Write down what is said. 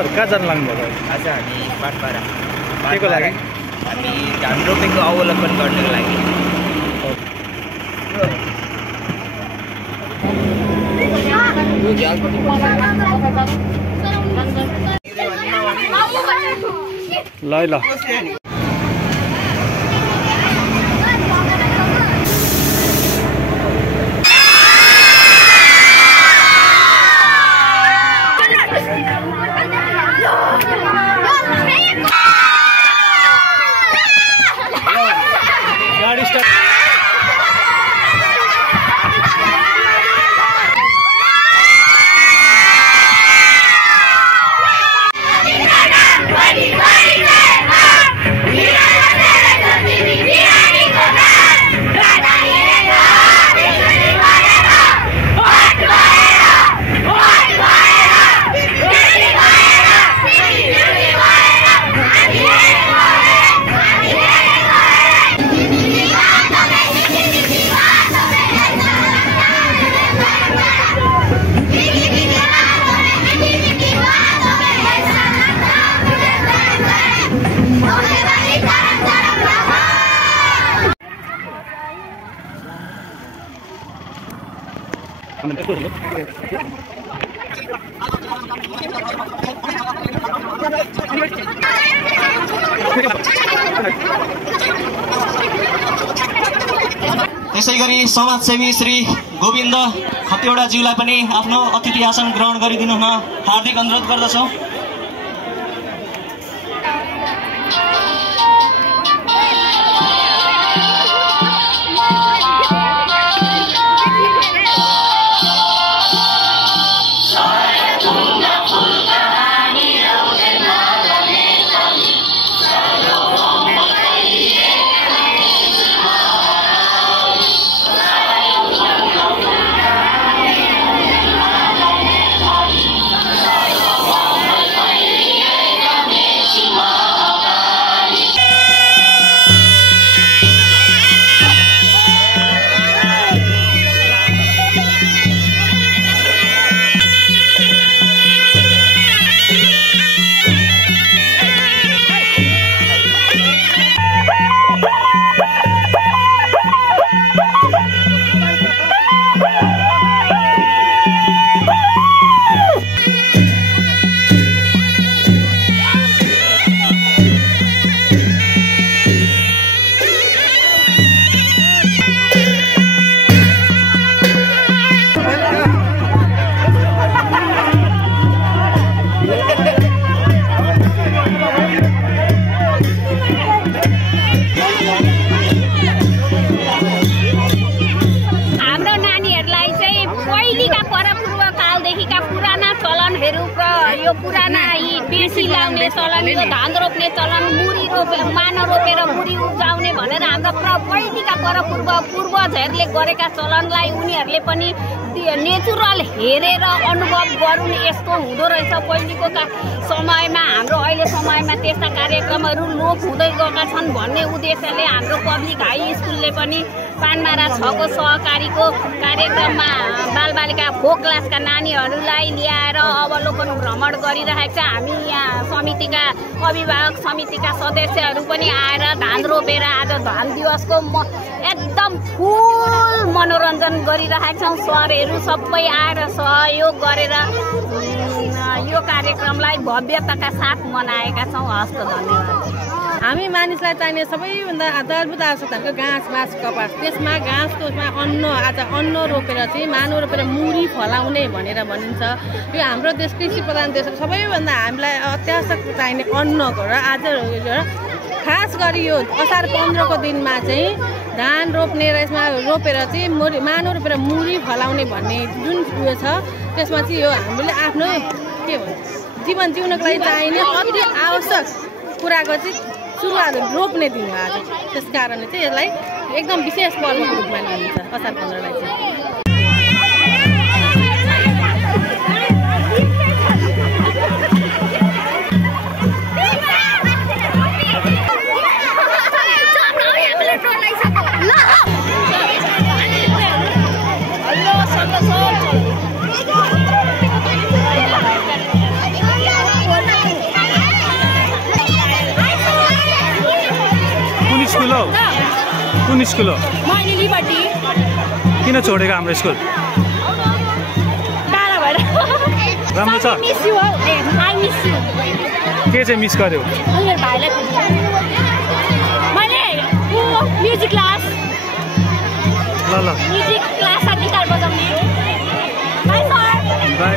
Sir कहाँ जान लाग्नुभयो आज हामी बाटपाडा केको लागि हामी धान रोपेको अवलोकन गर्नको लागि ल ल गाडी स्टार्ट त्यसैगरी समाजसेवी श्री गोविन्द खतिवडाज्यूलाई पनि आफ्नो अतिथि आसन ग्रहण गरिदिनु हुन हार्दिक अनुरोध गर्दछौँ। यो पुराना बेसी लाउने चलन, यो धान रोप्ने चलन, मुरी मानो रोपेर मुरी उब्जाउने भनेर हाम्रो पहिलेका पूर्वजहरूले गरेका चलनलाई उनीहरूले पनि नेचुरल हेरेर अनुभव गरून्, यस्तो हुँदो रहेछ पहिलेको समयमा। हाम्रो अहिले समयमा त्यस्ता कार्यक्रमहरू लोप हुँदै गएका छन् भन्ने उद्देश्यले हाम्रो पब्लिक हाई स्कुलले पनि पानमारा 6 को सहकारीको कार्यक्रममा बालबालिका फोक क्लासका नानीहरूलाई ल्याएर अवलोकन भ्रमण गरिरहेको छ। हामी यहाँ समितिका अभिभावक समितिका सदस्यहरू पनि आएर धान रोपेर आज धान दिवसको एकदम फुल मनोरञ्जन गरिरहेका छौँ। सरहरू सबै आएर सहयोग गरेर यो कार्यक्रमलाई भव्यताका साथ मनाएका छौँ। हस्त धन्यवाद। हामी मानिसलाई चाहिने सबैभन्दा आधारभूत आवश्यकताको घाँस बाँस कपास, त्यसमा घाँसकोमा अन्न, आज अन्न रोपेर चाहिँ मानव रोपेर मुरी फलाउने भनेर भनिन्छ। यो हाम्रो देश कृषि प्रधान देश, सबैभन्दा हामीलाई अत्यावश्यक चाहिने अन्नको र आज खास गरी यो असार 15 को दिनमा चाहिँ धान रोप्ने र यसमा रोपेर चाहिँ मानव रोपेर मुरी फलाउने भन्ने जुन उयो छ, त्यसमा चाहिँ यो हामीले आफ्नो के भन्छ जीवन जिउनको लागि चाहिने अति आवश्यक कुराको चाहिँ सुरुवात रोप्ने दिन हो आज। त्यस कारणले चाहिँ यसलाई एकदम विशेष पर्वको रूपमा मानिन्छ असार 15 लाई चाहिँ। कुन स्कुल हो? मैले लिबर्टी किन छोडेको हाम्रो स्कुल? टाढा भएर राम्रो छ? Miss you I miss you. के चाहिँ मिस गर्यो? मेरो भाइलाई मैले म्युजिक क्लास ल ल म्युजिक क्लास गिटार बजाउने। By sir. बाई।